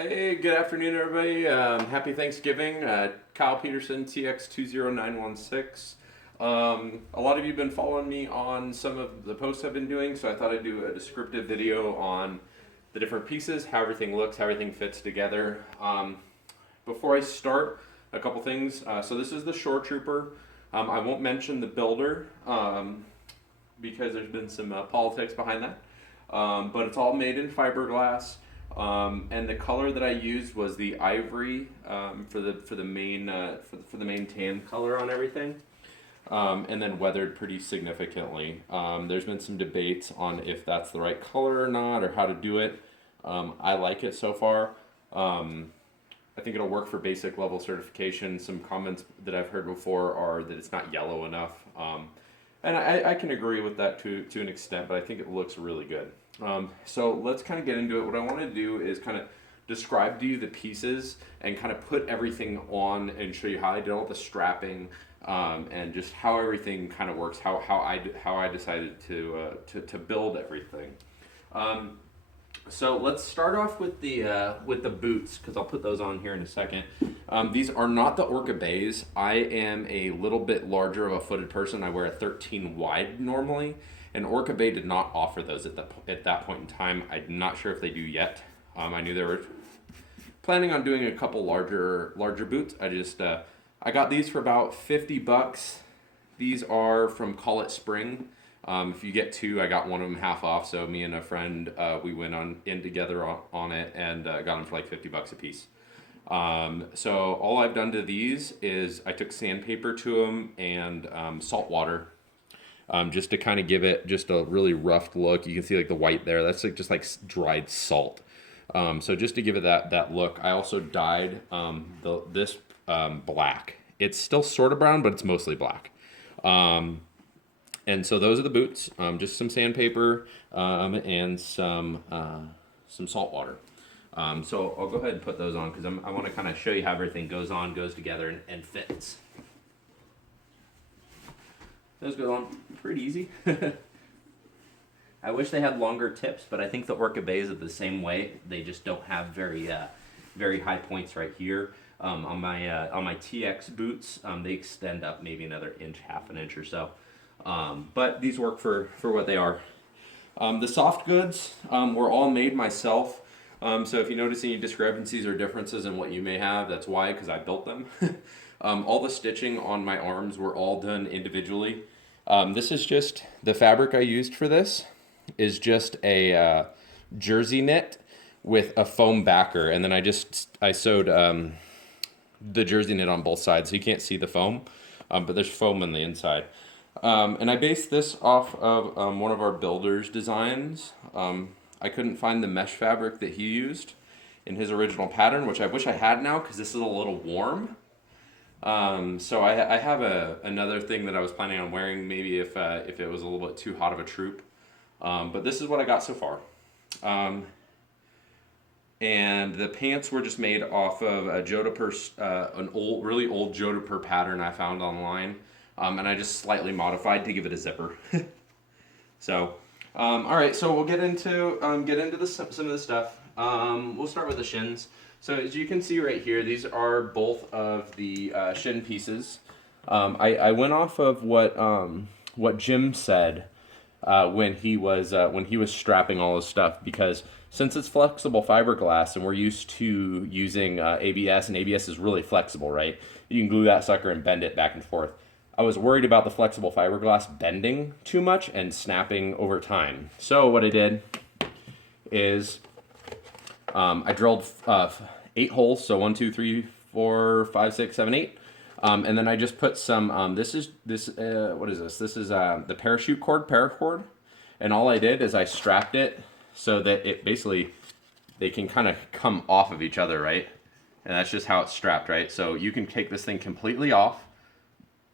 Hey, good afternoon, everybody. Happy Thanksgiving. Kyle Peterson, TX20916. A lot of you have been following me on some of the posts I've been doing, so I thought I'd do a descriptive video on the different pieces, how everything looks, how everything fits together. Before I start, a couple things. So this is the Shoretrooper. I won't mention the builder because there's been some politics behind that. But it's all made in fiberglass. And the color that I used was the ivory for the main tan color on everything, and then weathered pretty significantly. There's been some debates on if that's the right color or not, or how to do it. I like it so far. I think it'll work for basic level certification. Some comments that I've heard before are that it's not yellow enough. And I can agree with that to an extent, but I think it looks really good. So let's kind of get into it. What I want to do is kind of describe to you the pieces and kind of put everything on and show you how I did all the strapping and just how everything kind of works, how I decided to build everything. So let's start off with the boots, because I'll put those on here in a second. These are not the Orca Bays. I am a little bit larger of a footed person. I wear a 13 wide normally, and Orca Bay did not offer those at that point in time. I'm not sure if they do yet. I knew they were planning on doing a couple larger boots. I got these for about $50. These are from Call It Spring. If you get two, I got one of them half off. So me and a friend, we went in together on it and got them for like $50 a piece. So all I've done to these is I took sandpaper to them and salt water, just to kind of give it just a really rough look. You can see like the white there. That's like just like dried salt. So just to give it that look, I also dyed this black. It's still sort of brown, but it's mostly black. And so those are the boots, just some sandpaper and some salt water. So I'll go ahead and put those on because I want to kind of show you how everything goes together and fits. Those go on pretty easy. I wish they had longer tips, but I think the Orca Bays are the same way. They just don't have very high points right here. On my TX boots, they extend up maybe another inch, half an inch or so. But these work for what they are. The soft goods were all made myself. So if you notice any discrepancies or differences in what you may have, that's why, because I built them. All the stitching on my arms were all done individually. This is just, the fabric I used for this is just a jersey knit with a foam backer. And then I sewed the jersey knit on both sides, so you can't see the foam, but there's foam on the inside. And I based this off of one of our builder's designs. I couldn't find the mesh fabric that he used in his original pattern, which I wish I had now because this is a little warm. So I have another thing that I was planning on wearing maybe if it was a little bit too hot of a troop. But this is what I got so far. And the pants were just made off of a Jodeper, an really old Jodeper pattern I found online. And I just slightly modified to give it a zipper. So, all right, so we'll get into some of the stuff. We'll start with the shins. So as you can see right here, these are both of the shin pieces. I went off of what Jim said when he was strapping all his stuff, because since it's flexible fiberglass and we're used to using ABS, and ABS is really flexible, right? You can glue that sucker and bend it back and forth. I was worried about the flexible fiberglass bending too much and snapping over time. So what I did is I drilled 8 holes, so 1, 2, 3, 4, 5, 6, 7, 8. And then I just put some, what is this? This is the parachute cord, paracord. And all I did is I strapped it so that it basically, they can kind of come off of each other, right? And that's just how it's strapped, right? So you can take this thing completely off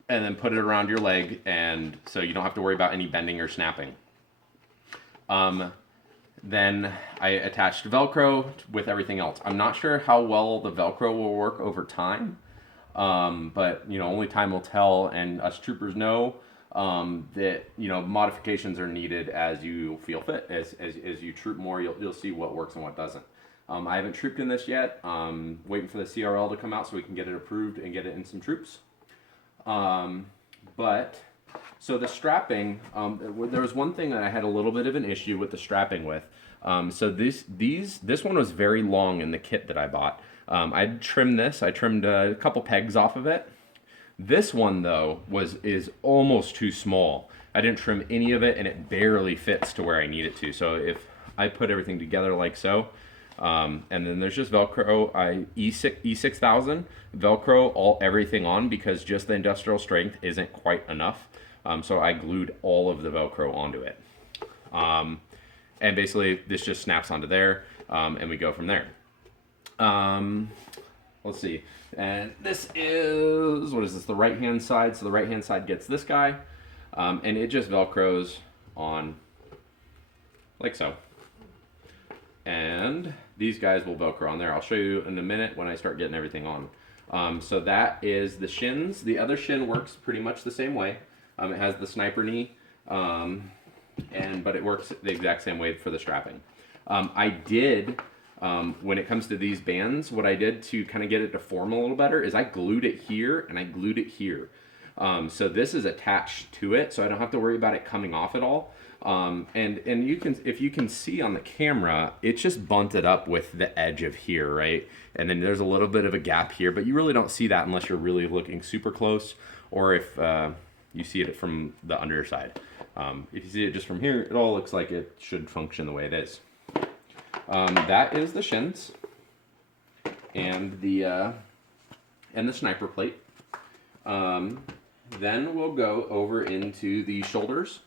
and then put it around your leg, and so you don't have to worry about any bending or snapping. Then I attached Velcro with everything else. I'm not sure how well the Velcro will work over time, but only time will tell, and us troopers know that modifications are needed as you feel fit. As you troop more, you'll see what works and what doesn't. I haven't trooped in this yet. Waiting for the CRL to come out so we can get it approved and get it in some troops. So the strapping, there was one thing that I had a little bit of an issue with the strapping with. So this one was very long in the kit that I bought. I trimmed this. I trimmed a couple pegs off of it. This one though is almost too small. I didn't trim any of it, and it barely fits to where I need it to. So if I put everything together like so, and then there's just Velcro, E6000 Velcro everything on, because just the industrial strength isn't quite enough. So I glued all of the Velcro onto it. And basically this just snaps onto there, and we go from there. Let's see. And this is, what is this, the right hand side. So the right hand side gets this guy, and it just Velcros on like so. And these guys will Velcro on there. I'll show you in a minute when I start getting everything on. So that is the shins. The other shin works pretty much the same way. It has the sniper knee, but it works the exact same way for the strapping. When it comes to these bands, what I did to kind of get it to form a little better is I glued it here and I glued it here. So this is attached to it, so I don't have to worry about it coming off at all. And if you can see on the camera, it's just bunted up with the edge of here, right? And then there's a little bit of a gap here, but you really don't see that unless you're really looking super close, or if you see it from the underside. If you see it just from here, it all looks like it should function the way it is. That is the shins and the sniper plate. Then we'll go over into the shoulders.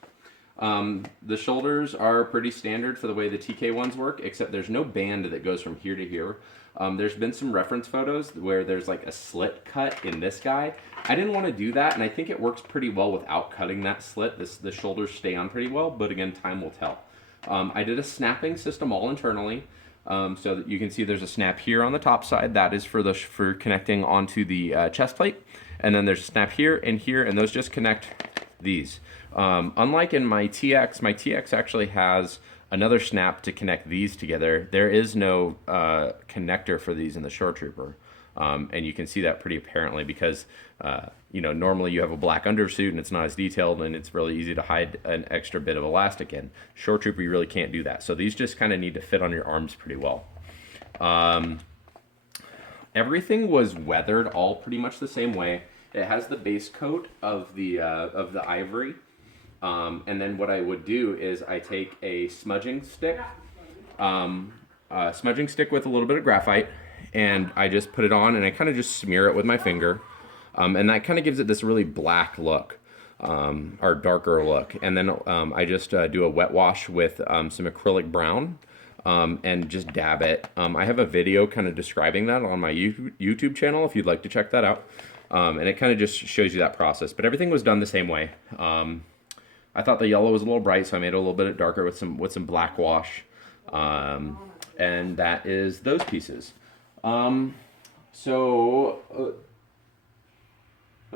The shoulders are pretty standard for the way the TK ones work, except there's no band that goes from here to here. There's been some reference photos where there's like a slit cut in this guy. I didn't want to do that, and I think it works pretty well without cutting that slit. The shoulders stay on pretty well, but again, time will tell. I did a snapping system all internally, so that you can see there's a snap here on the top side. That is for connecting onto the chest plate, and then there's a snap here, and those just connect these. Unlike in my TX actually has another snap to connect these together. There is no connector for these in the Shoretrooper, and you can see that pretty apparently because normally you have a black undersuit and it's not as detailed, and it's really easy to hide an extra bit of elastic in. Shoretrooper, you really can't do that. So these just kind of need to fit on your arms pretty well. Everything was weathered all pretty much the same way. It has the base coat of the ivory. And then what I would do is I take a smudging stick with a little bit of graphite, and I just put it on, and I kind of just smear it with my finger. And that kind of gives it this really black look, or darker look. And then I just do a wet wash with some acrylic brown, and just dab it. I have a video kind of describing that on my YouTube channel if you'd like to check that out. And it kind of just shows you that process. But everything was done the same way. I thought the yellow was a little bright, so I made it a little bit darker with some black wash. And that is those pieces. Let's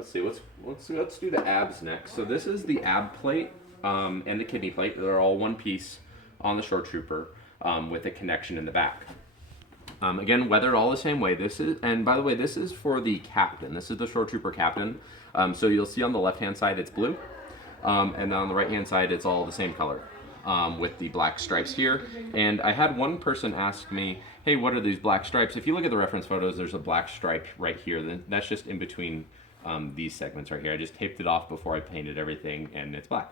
see. Let's do the abs next. So this is the ab plate and the kidney plate. They're all one piece on the Shoretrooper with a connection in the back. Again, weathered all the same way. And by the way, this is for the captain. This is the Shoretrooper captain. So you'll see on the left-hand side it's blue, and on the right-hand side it's all the same color with the black stripes here. And I had one person ask me, "Hey, what are these black stripes?" If you look at the reference photos, there's a black stripe right here. Then that's just in between these segments right here. I just taped it off before I painted everything, and it's black.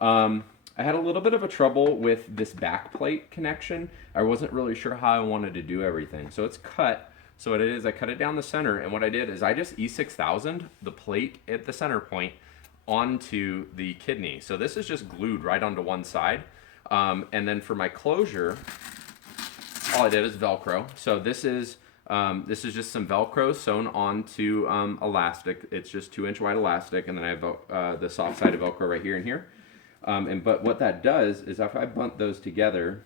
I had a little bit of a trouble with this back plate connection. I wasn't really sure how I wanted to do everything. So it's cut. So what it is, I cut it down the center, and what I did is I just E6000 the plate at the center point onto the kidney. So this is just glued right onto one side. And then for my closure, all I did is Velcro. So this is just some Velcro sewn onto elastic. It's just 2-inch wide elastic, and then I have the soft side of Velcro right here and here. But what that does is if I bunt those together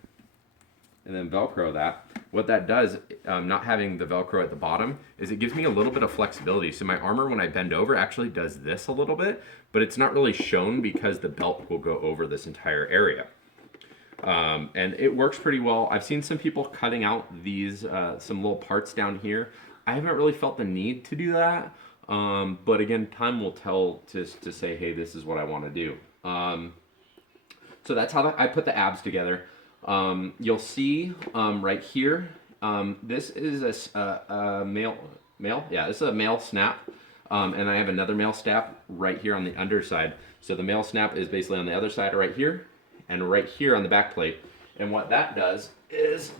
and then Velcro that, what that does, not having the Velcro at the bottom, is it gives me a little bit of flexibility. So my armor, when I bend over, actually does this a little bit, but it's not really shown because the belt will go over this entire area. And it works pretty well. I've seen some people cutting out these, some little parts down here. I haven't really felt the need to do that. But again, time will tell to say, hey, this is what I want to do. So that's how I put the abs together. You'll see right here, this is a male, yeah, this is a male snap. And I have another male snap right here on the underside. So the male snap is basically on the other side right here and right here on the back plate. And what that does is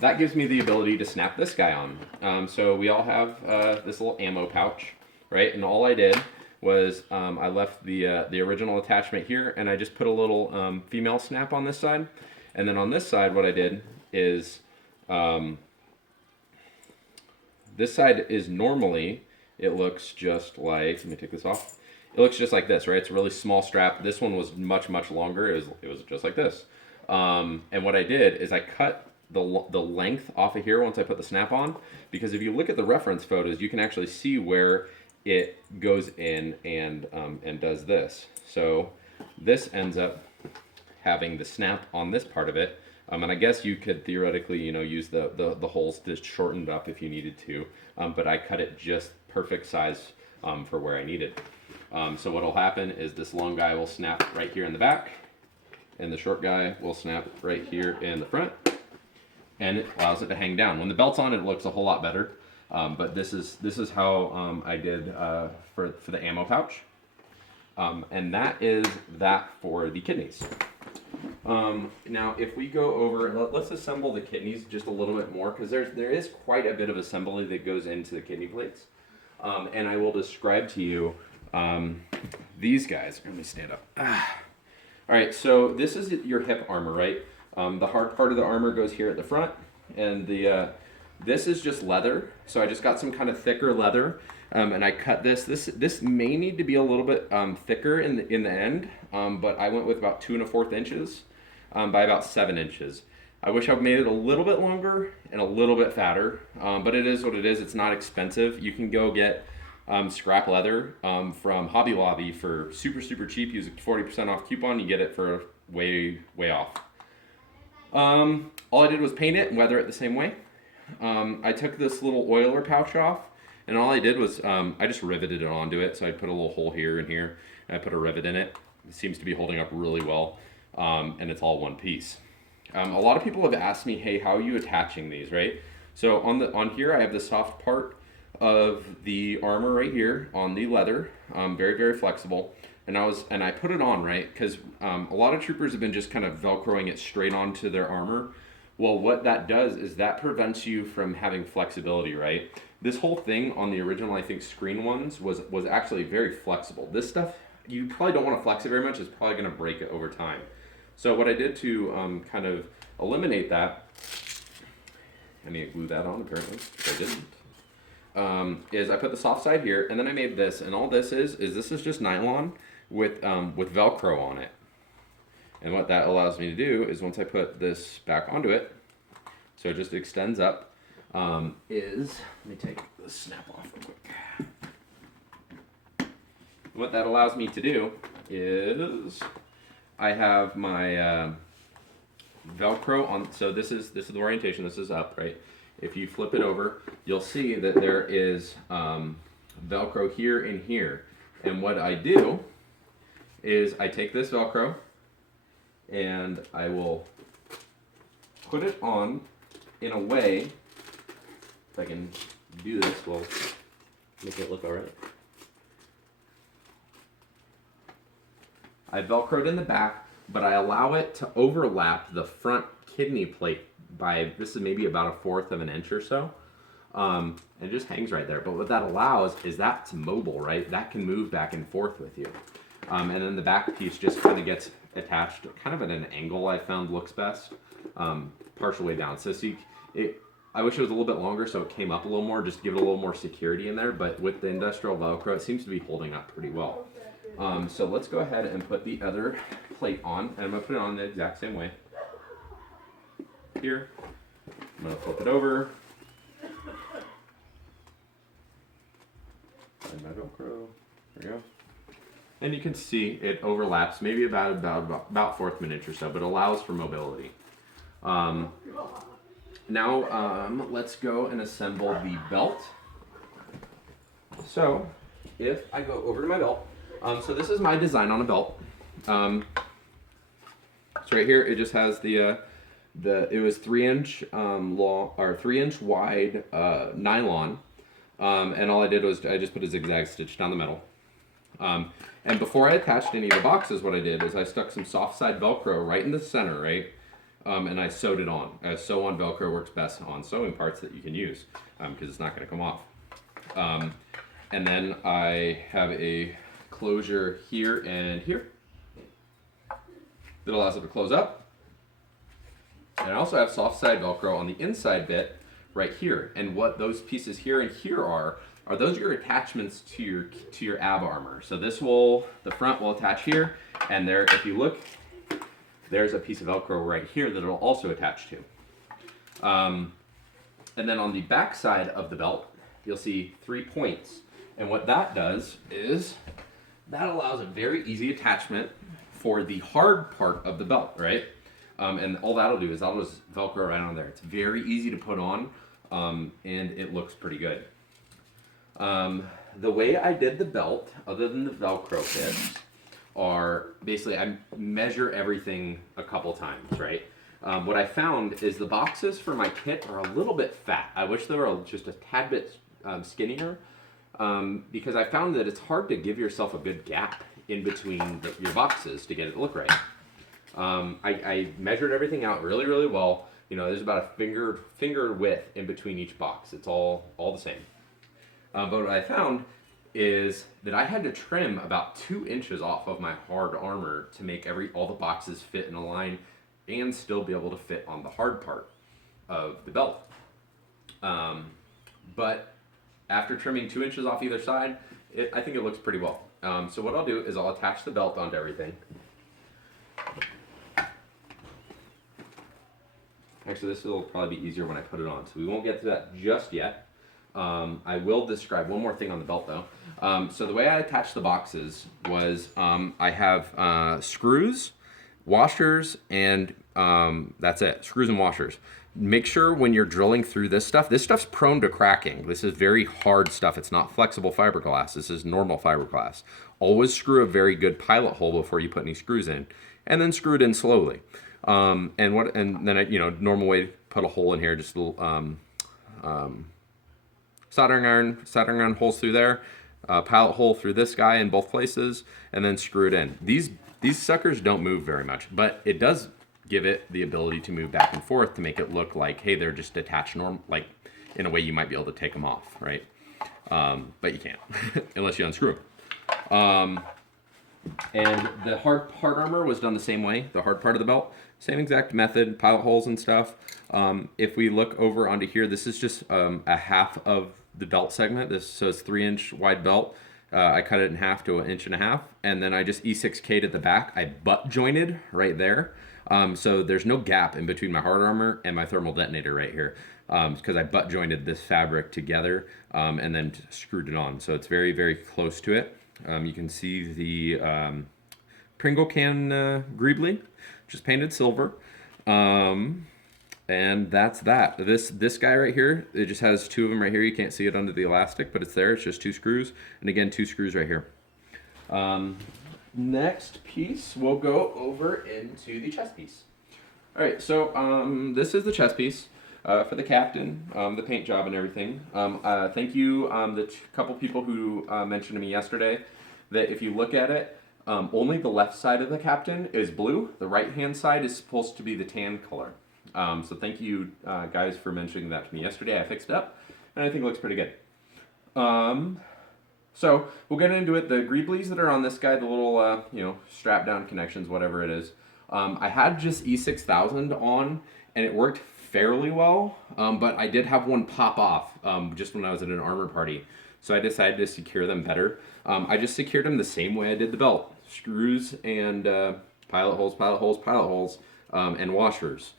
that gives me the ability to snap this guy on. So we all have this little ammo pouch, right? And all I did was I left the original attachment here, and I just put a little female snap on this side. And then on this side, what I did is this side is normally, it looks just like, let me take this off. It looks just like this, right? It's a really small strap. This one was much, much longer. It was just like this. And what I did is I cut the length off of here once I put the snap on, because if you look at the reference photos, you can actually see where it goes in and does this. So this ends up having the snap on this part of it. And I guess you could theoretically, use the holes to shorten it up if you needed to. But I cut it just perfect size for where I needed. So what will happen is this long guy will snap right here in the back, and the short guy will snap right here in the front, and it allows it to hang down. When the belt's on, it looks a whole lot better. But this is how I did for the ammo pouch. And that is that for the kidneys. Now, if we go over, let's assemble the kidneys just a little bit more, because there is quite a bit of assembly that goes into the kidney plates. And I will describe to you these guys. Let me stand up. All right, so this is your hip armor, right? The hard part of the armor goes here at the front, and this is just leather. So I just got some kind of thicker leather, and I cut this. This may need to be a little bit thicker in the end, but I went with about 2 1/4 inches by about 7 inches. I wish I made it a little bit longer and a little bit fatter, but it is what it is. It's not expensive. You can go get scrap leather from Hobby Lobby for super, super cheap. Use a 40% off coupon. You get it for way, way off. All I did was paint it and weather it the same way. I took this little oiler pouch off, and all I did was I just riveted it onto it. So I put a little hole here and here, and I put a rivet in it. It seems to be holding up really well, and it's all one piece. A lot of people have asked me, hey, how are you attaching these, right? So on here, I have the soft part of the armor right here on the leather, very, very flexible. And I put it on, right? Because a lot of troopers have been just kind of Velcroing it straight onto their armor. Well, what that does is that prevents you from having flexibility, right? This whole thing on the original, I think, screen ones was actually very flexible. This stuff, you probably don't want to flex it very much. It's probably going to break it over time. So what I did to kind of eliminate that, I need to glue that on apparently, I didn't, is I put the soft side here, and then I made this, and all this is just nylon with Velcro on it. And what that allows me to do is once I put this back onto it, so it just extends up, let me take the snap off real quick. What that allows me to do is I have my Velcro on, so this is the orientation, this is up, right? If you flip it over, you'll see that there is Velcro here and here. And what I do is I take this Velcro and I will put it on in a way, if I can do this, we'll make it look all right. I Velcroed in the back, but I allow it to overlap the front kidney plate by, this is maybe about 1/4 of an inch or so. And it just hangs right there. But what that allows is that's mobile, right? That can move back and forth with you. And then the back piece just kind of gets attached kind of at an angle I found looks best, partial way down. So see, I wish it was a little bit longer so it came up a little more, just to give it a little more security in there. But with the industrial Velcro, it seems to be holding up pretty well. So let's go ahead and put the other plate on, and I'm going to put it on the exact same way. Here, I'm going to flip it over. And my Velcro, there we go. And you can see it overlaps maybe about fourth of an inch or so, but allows for mobility. Now let's go and assemble the belt. So if I go over to my belt, so this is my design on a belt. So right here it just has it was 3-inch long or 3-inch wide nylon, and all I did was I just put a zigzag stitch down the middle. And before I attached any of the boxes, what I did is I stuck some soft side Velcro right in the center, right? And I sewed it on. Sew on Velcro works best on sewing parts that you can use because it's not going to come off. And then I have a closure here and here that allows it to close up. And I also have soft side Velcro on the inside bit right here. And what those pieces here and here are those your attachments to your ab armor. So the front will attach here, and there, if you look, there's a piece of Velcro right here that it'll also attach to. And then on the back side of the belt, you'll see 3 points. And what that does is that allows a very easy attachment for the hard part of the belt, right? And all that'll do is that'll just Velcro right on there. It's very easy to put on, and it looks pretty good. The way I did the belt, other than the Velcro bits, are basically I measure everything a couple times, right? What I found is the boxes for my kit are a little bit fat. I wish they were just a tad bit skinnier, because I found that it's hard to give yourself a good gap in between your boxes to get it to look right. I measured everything out really, really well. You know, there's about a finger width in between each box. It's all the same. But what I found is that I had to trim about 2 inches off of my hard armor to make all the boxes fit in a line and still be able to fit on the hard part of the belt. But after trimming 2 inches off either side, I think it looks pretty well. So what I'll do is I'll attach the belt onto everything. Actually, this will probably be easier when I put it on, so we won't get to that just yet. I will describe one more thing on the belt though. So the way I attached the boxes was I have screws, washers, and that's it, screws and washers. Make sure when you're drilling through this stuff's prone to cracking. This is very hard stuff. It's not flexible fiberglass. This is normal fiberglass. Always screw a very good pilot hole before you put any screws in, and then screw it in slowly. And then I, normal way to put a hole in here, just a little soldering iron holes through there, pilot hole through this guy in both places, and then screw it in. These suckers don't move very much, but it does give it the ability to move back and forth to make it look like, hey, they're just attached like in a way you might be able to take them off, right? But you can't unless you unscrew them. And the hard armor was done the same way, the hard part of the belt. Same exact method, pilot holes and stuff. If we look over onto here, this is just a half of the belt segment. So it's 3-inch wide belt. I cut it in half to 1.5 inches, and then I just E6K'd at the back. I butt jointed right there. So there's no gap in between my hard armor and my thermal detonator right here, because I butt jointed this fabric together and then screwed it on. So it's very, very close to it. You can see the Pringle can greebly, just painted silver. And that's that. This guy right here, it just has 2 of them right here. You can't see it under the elastic, but it's there. It's just 2 screws. And again, 2 screws right here. Next piece, we'll go over into the chest piece. All right, so this is the chest piece for the captain, the paint job and everything. Thank you, the couple people who mentioned to me yesterday that if you look at it, only the left side of the captain is blue. The right-hand side is supposed to be the tan color. So thank you guys for mentioning that to me yesterday. I fixed it up, and I think it looks pretty good. So we'll get into it. The greblies that are on this guy, the little, strap down connections, whatever it is. I had just E6000 on, and it worked fairly well, but I did have one pop off just when I was at an armor party. So I decided to secure them better. I just secured them the same way I did the belt. Screws and pilot holes, and washers.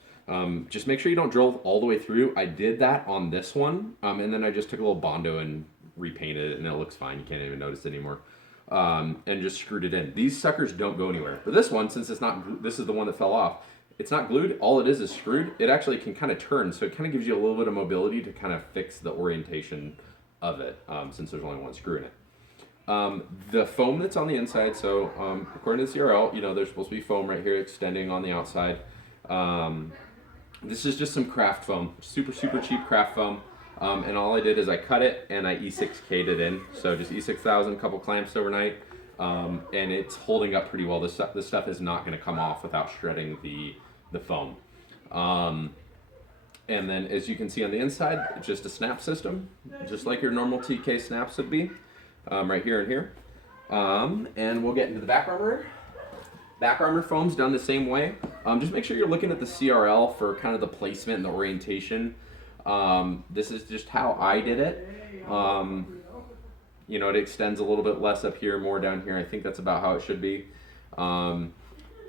Just make sure you don't drill all the way through. I did that on this one, and then I just took a little Bondo and repainted it, and it looks fine. You can't even notice it anymore. and just screwed it in. These suckers don't go anywhere. But this one, since it's not, this is the one that fell off, it's not glued, all it is screwed. It actually can kind of turn, so it kind of gives you a little bit of mobility to kind of fix the orientation of it, since there's only one screw in it. The foam that's on the inside, so according to the CRL, you know, there's supposed to be foam right here extending on the outside. This is just some craft foam, super cheap craft foam. And all I did is I cut it and I E6K'd it in. So just E6000, couple clamps overnight, and it's holding up pretty well. This stuff is not going to come off without shredding the foam. And then as you can see on the inside, it's just a snap system, just like your normal TK snaps would be, right here and here. And we'll get into the back armor. Back armor foam's done the same way. Just make sure you're looking at the CRL for kind of the placement and the orientation. This is just how I did it. You know, it extends a little bit less up here, more down here. I think that's about how it should be.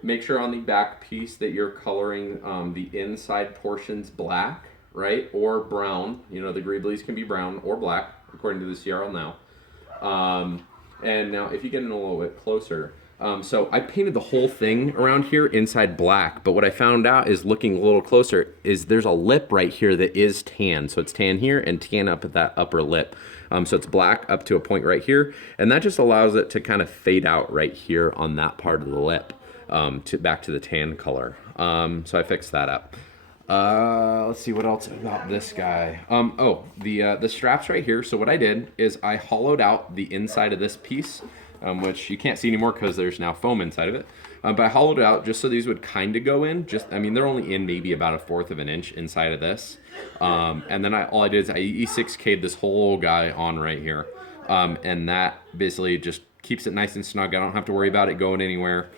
Make sure on the back piece that you're coloring the inside portions black, right, or brown. You know, the greblies can be brown or black, according to the CRL now. And now if you get in a little bit closer, so I painted the whole thing around here inside black, but what I found out is looking a little closer is there's a lip right here that is tan. So it's tan here and tan up at that upper lip. So it's black up to a point right here, and that just allows it to kind of fade out right here on that part of the lip, back to the tan color. So I fixed that up. Let's see what else about this guy. The straps right here. So what I did is I hollowed out the inside of this piece, which you can't see anymore because there's now foam inside of it. But I hollowed it out just so these would kind of go in. I mean, they're only in maybe about 1/4 of an inch inside of this. And then all I did is I E6K'd this whole guy on right here. And that basically just keeps it nice and snug. I don't have to worry about it going anywhere.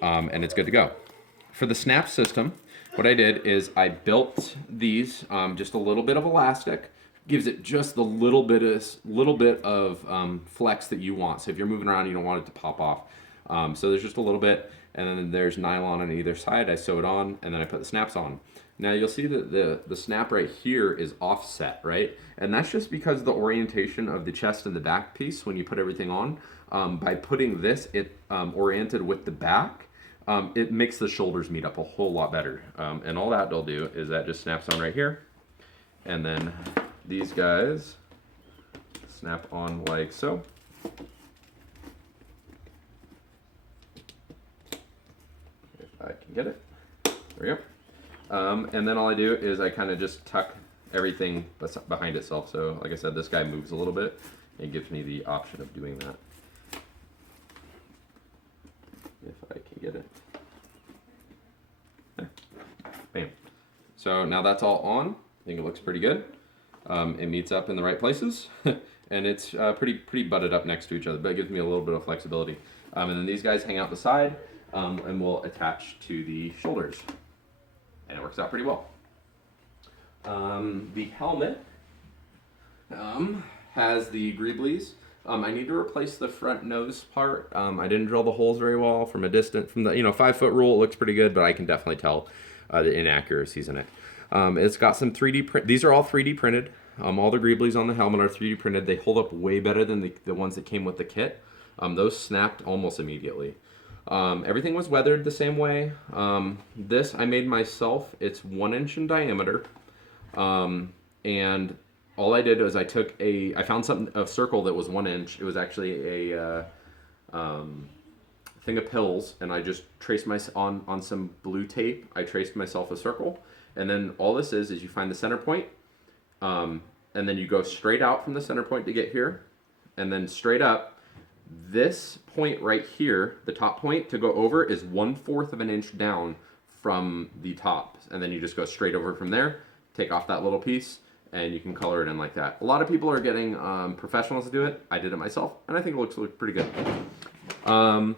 And it's good to go. For the snap system, what I did is I built these, just a little bit of elastic. Gives it just the little bit of flex that you want. So if you're moving around, you don't want it to pop off. So there's just a little bit, and then there's nylon on either side. I sew it on, and then I put the snaps on. Now you'll see that the snap right here is offset, right? And that's just because of the orientation of the chest and the back piece when you put everything on. By putting this oriented with the back, it makes the shoulders meet up a whole lot better. And all that they'll do is that just snaps on right here, and then these guys snap on like so. If I can get it. There we go. And then all I do is I kind of just tuck everything behind itself. So like I said, this guy moves a little bit. It gives me the option of doing that. If I can get it. There. Bam. So now that's all on. I think it looks pretty good. It meets up in the right places, and it's pretty butted up next to each other, but it gives me a little bit of flexibility. And then these guys hang out the side, and will attach to the shoulders, and it works out pretty well. The helmet has the greblies. I need to replace the front nose part. I didn't drill the holes very well from a distance. From the 5 foot rule, it looks pretty good, but I can definitely tell the inaccuracies in it. It's got some 3D print. These are all 3D printed. All the greblies on the helmet are 3D printed. They hold up way better than the ones that came with the kit. Those snapped almost immediately. Everything was weathered the same way. This I made myself. It's 1 inch in diameter. And all I did was I found a circle that was 1 inch. It was actually a thing of pills, and I just traced on some blue tape. I traced myself a circle, and then all this is you find the center point, and then you go straight out from the center point to get here, and then straight up. This point right here, the top point to go over, is 1/4 of an inch down from the top, and then you just go straight over from there. Take off that little piece, and you can color it in like that. A lot of people are getting professionals to do it. I did it myself, and I think it looks pretty good. A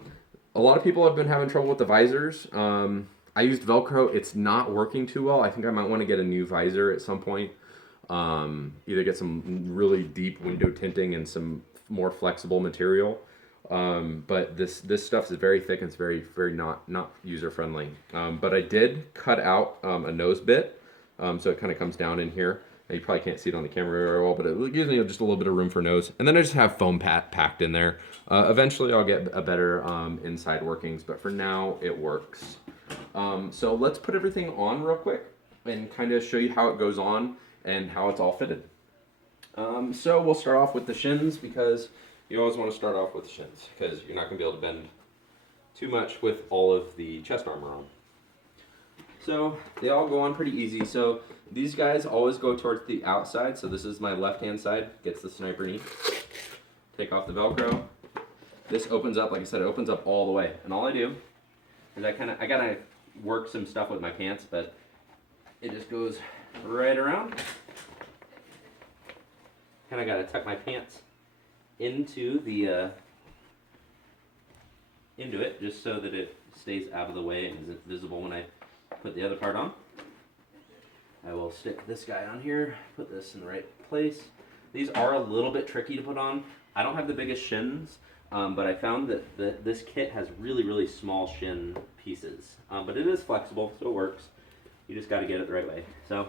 lot of people have been having trouble with the visors. I used Velcro. It's not working too well. I think I might want to get a new visor at some point. Either get some really deep window tinting and some more flexible material. But this stuff is very thick and it's very not user friendly. But I did cut out a nose bit, so it kind of comes down in here. You probably can't see it on the camera very well, but it gives me just a little bit of room for nose. And then I just have foam packed in there. Eventually I'll get a better inside workings, but for now it works. So let's put everything on real quick and kind of show you how it goes on and how it's all fitted. So we'll start off with the shins, because you always want to start off with the shins because you're not going to be able to bend too much with all of the chest armor on. So they all go on pretty easy. So these guys always go towards the outside. So this is my left-hand side, gets the sniper knee. Take off the Velcro. This opens up, like I said, it opens up all the way. And all I do is I gotta work some stuff with my pants, but it just goes right around. Kind of gotta tuck my pants into the into it, just so that it stays out of the way and isn't visible when I put the other part on. I will stick this guy on here, put this in the right place. These are a little bit tricky to put on. I don't have the biggest shins, but I found that this kit has really, really small shin pieces. But it is flexible, so it works. You just got to get it the right way. So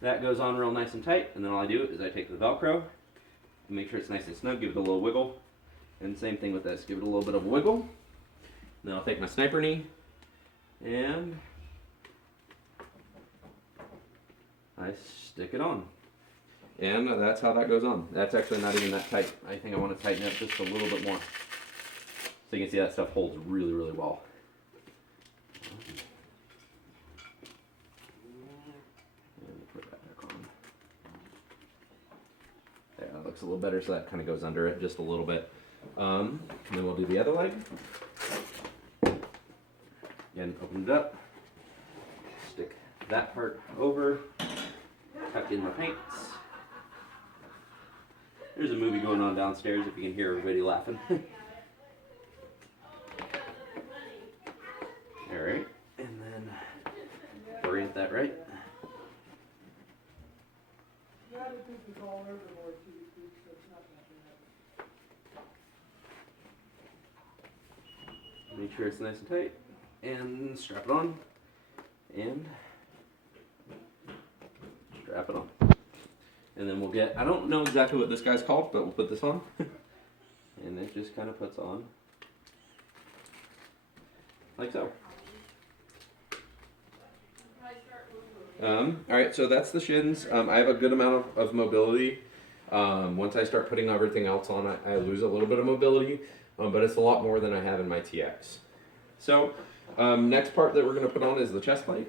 that goes on real nice and tight, and then all I do is I take the Velcro and make sure it's nice and snug, give it a little wiggle. And same thing with this, give it a little bit of a wiggle. And then I'll take my sniper knee and I stick it on. And that's how that goes on. That's actually not even that tight. I think I want to tighten it just a little bit more. So you can see that stuff holds really, really well. And put that back on. There, that looks a little better, so that kind of goes under it just a little bit. And then we'll do the other leg. Again, open it up. Stick that part over. Tuck in my pants. There's a movie going on downstairs if you can hear everybody laughing. Alright, and then orient that right. Make sure it's nice and tight, and strap it on, and strap it on. And then we'll get, I don't know exactly what this guy's called, but we'll put this on. And it just kind of puts on like so. Alright, so that's the shins. I have a good amount of mobility. Once I start putting everything else on, I lose a little bit of mobility, but it's a lot more than I have in my TX. So, next part that we're going to put on is the chest plate.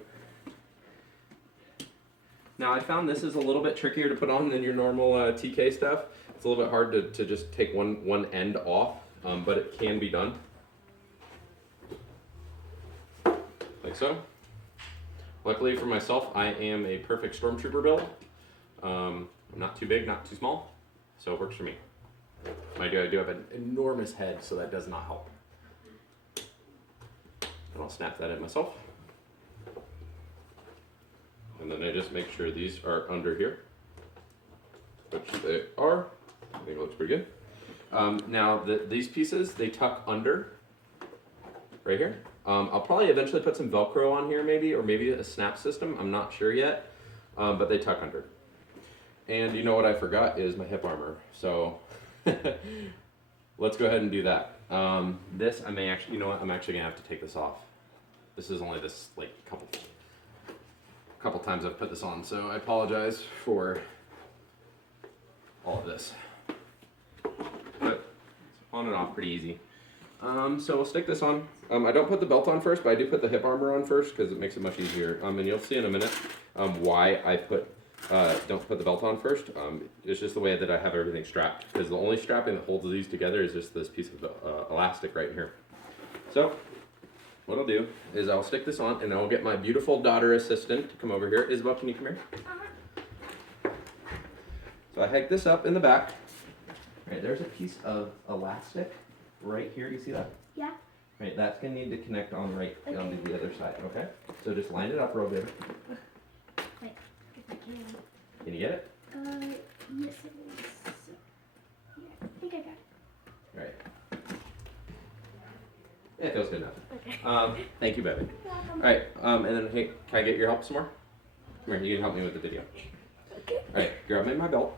Now I found this is a little bit trickier to put on than your normal TK stuff. It's a little bit hard to just take one end off, but it can be done. Like so. Luckily for myself, I am a perfect Stormtrooper build. Not too big, not too small, so it works for me. I do have an enormous head, so that does not help. And I'll snap that in myself. And then I just make sure these are under here, which they are. I think it looks pretty good. Now these pieces, they tuck under right here. I'll probably eventually put some Velcro on here maybe, or maybe a snap system. I'm not sure yet, but they tuck under. And you know what I forgot is my hip armor. So let's go ahead and do that. This, I may actually, you know what, I'm actually gonna have to take this off. This is only this like couple times I've put this on, so I apologize for all of this. But it's on and off pretty easy. So we'll stick this on. I don't put the belt on first, but I do put the hip armor on first because it makes it much easier. And you'll see in a minute why I don't put the belt on first. It's just the way that I have everything strapped, because the only strapping that holds these together is just this piece of elastic right here. So what I'll do is I'll stick this on, and I'll get my beautiful daughter assistant to come over here. Isabel, can you come here? So I hike this up in the back. Right, there's a piece of elastic right here. You see that? Yeah. Right, that's gonna need to connect on right onto the other side. Okay. So just line it up real good. Wait, if I can. Can you get it? Yes, it is. Yeah, I think I got it. Right. Yeah, it feels good enough. Okay. Thank you, baby. All right, and then hey, can I get your help some more? Come here, you can help me with the video. grab my belt.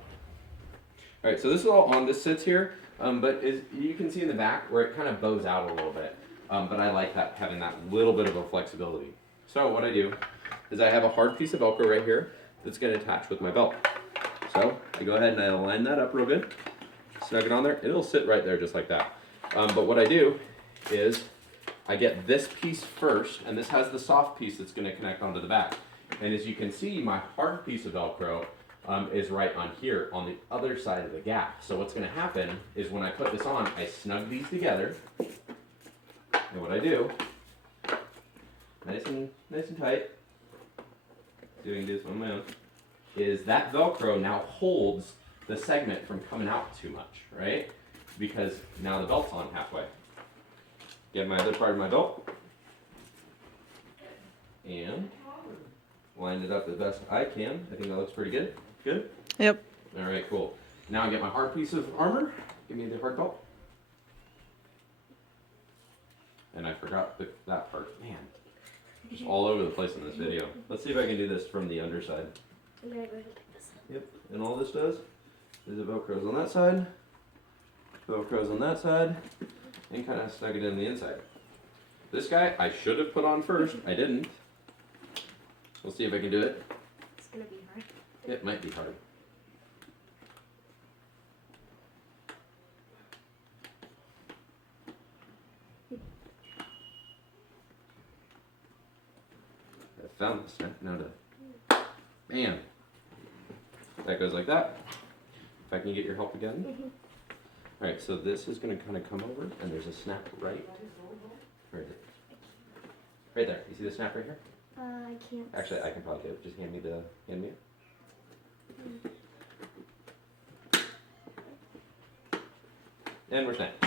All right, so this is all on. This sits here, but you can see in the back where it kind of bows out a little bit. But I like that, having that little bit of a flexibility. So what I do is I have a hard piece of Velcro right here that's going to attach with my belt. So I go ahead and I line that up real good, snug it on there. It'll sit right there just like that. But what I do is I get this piece first, and this has the soft piece that's going to connect onto the back. And as you can see, my hard piece of Velcro is right on here on the other side of the gap. So what's going to happen is when I put this on, I snug these together. And what I do, nice and tight, doing this on my own, is that Velcro now holds the segment from coming out too much, right? Because now the belt's on halfway. Get my other part of my belt and line it up the best I can. I think that looks pretty good. Good? Yep. All right, cool. Now I get my hard piece of armor. Give me the hard belt. And I forgot that part. Man, it's all over the place in this video. Let's see if I can do this from the underside. I'm gonna go get this. Yep, and all this does is it Velcros on that side, Velcros on that side, and kind of snug it in the inside. This guy I should have put on first. I didn't. We'll see if I can do it. It's gonna be hard. It might be hard. I found the snap. Now to bam. That goes like that. If I can get your help again. All right, so this is going to kind of come over, and there's a snap right there. Right there. You see the snap right here? I can't. Actually, I can probably do it. Just hand me it. And we're snapped.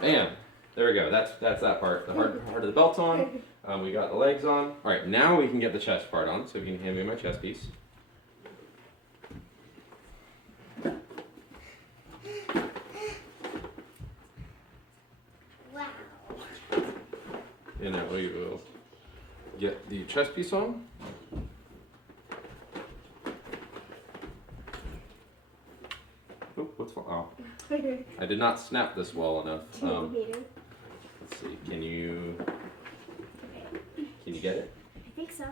Bam. There we go. That's that part. The hard part of the belt's on. We got the legs on. All right, now we can get the chest part on. So if you can hand me my chest piece. Wow. And now we will get the chest piece on. Oh, what's oh. I did not snap this well enough. Let's see. Can you get it? I think so.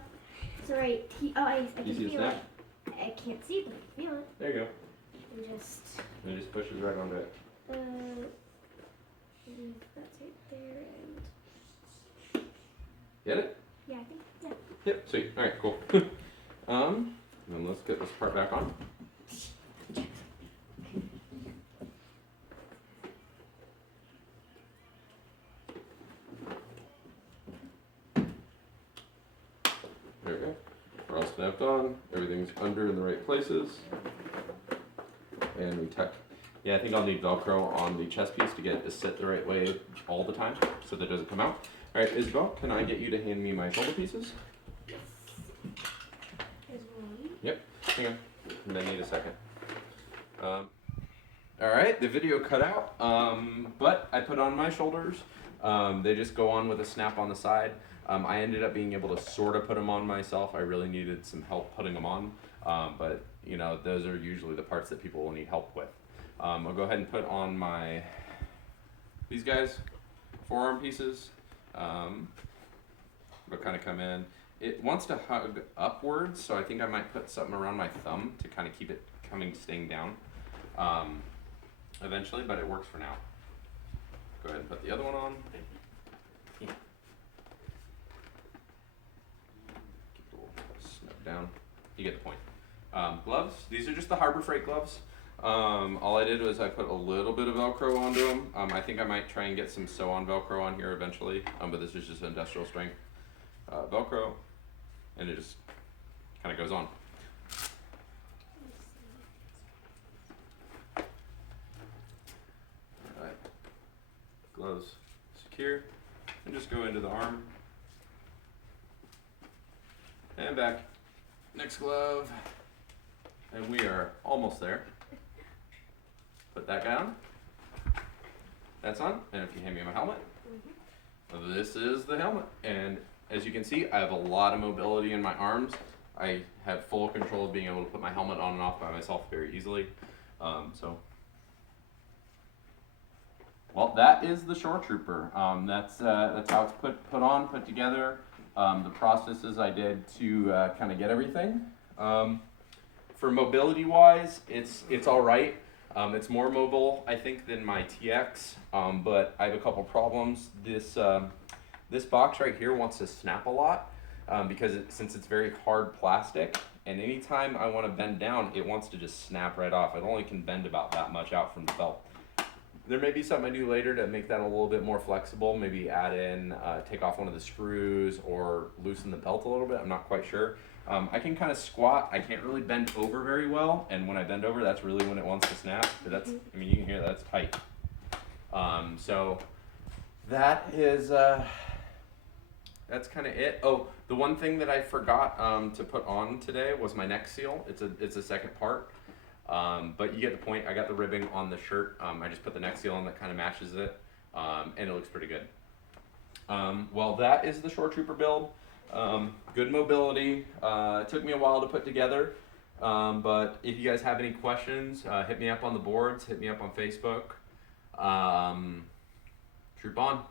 So right. I can You see the feel snap? it. I can't see, but I can feel it. There you go. And just. And it just pushes right onto it. That's right there. And Get it? yeah, I think. Yeah. Yep. Sweet. All right. Cool. Then let's get this part back on. There we go. We're all snapped on. Everything's under in the right places. And we tuck. Yeah, I think I'll need Velcro on the chest piece to get it to sit the right way all the time so that it doesn't come out. All right, Isabel, can I get you to hand me my shoulder pieces? There's one. Yep. Hang on. And I need a second. All right, the video cut out, but I put on my shoulders. They just go on with a snap on the side. I ended up being able to sort of put them on myself. I really needed some help putting them on, but you know, those are usually the parts that people will need help with. I'll go ahead and put on these guys, forearm pieces. They'll kind of come in. It wants to hug upwards, so I think I might put something around my thumb to kind of keep it staying down eventually, but it works for now. Go ahead and put the other one on. Keep it a little snug down. You get the point. Gloves. These are just the Harbor Freight gloves. All I did was I put a little bit of Velcro onto them. I think I might try and get some sew-on Velcro on here eventually, but this is just industrial strength Velcro, and it just kind of goes on. All right, gloves secure, and just go into the arm and back. Next glove, and we are almost there. Put that guy on. That's on. And if you hand me my helmet, this is the helmet. And as you can see, I have a lot of mobility in my arms. I have full control of being able to put my helmet on and off by myself very easily. Well, that is the Shoretrooper. That's how it's put together. The processes I did to kind of get everything. For mobility wise, it's all right. It's more mobile, I think, than my TX, but I have a couple problems. This box right here wants to snap a lot because since it's very hard plastic, and anytime I want to bend down, it wants to just snap right off. It only can bend about that much out from the belt. There may be something I do later to make that a little bit more flexible, maybe add in, take off one of the screws or loosen the belt a little bit, I'm not quite sure. I can kind of squat, I can't really bend over very well, and when I bend over, that's really when it wants to snap. But that's, I mean, you can hear that, that's tight. So that is, that's kind of it. Oh, the one thing that I forgot to put on today was my neck seal. It's a second part. But you get the point. I got the ribbing on the shirt. I just put the neck seal on that kind of matches it, and it looks pretty good. Well, that is the Shoretrooper build. Good mobility. It took me a while to put together, but if you guys have any questions, hit me up on the boards, hit me up on Facebook. Troop on.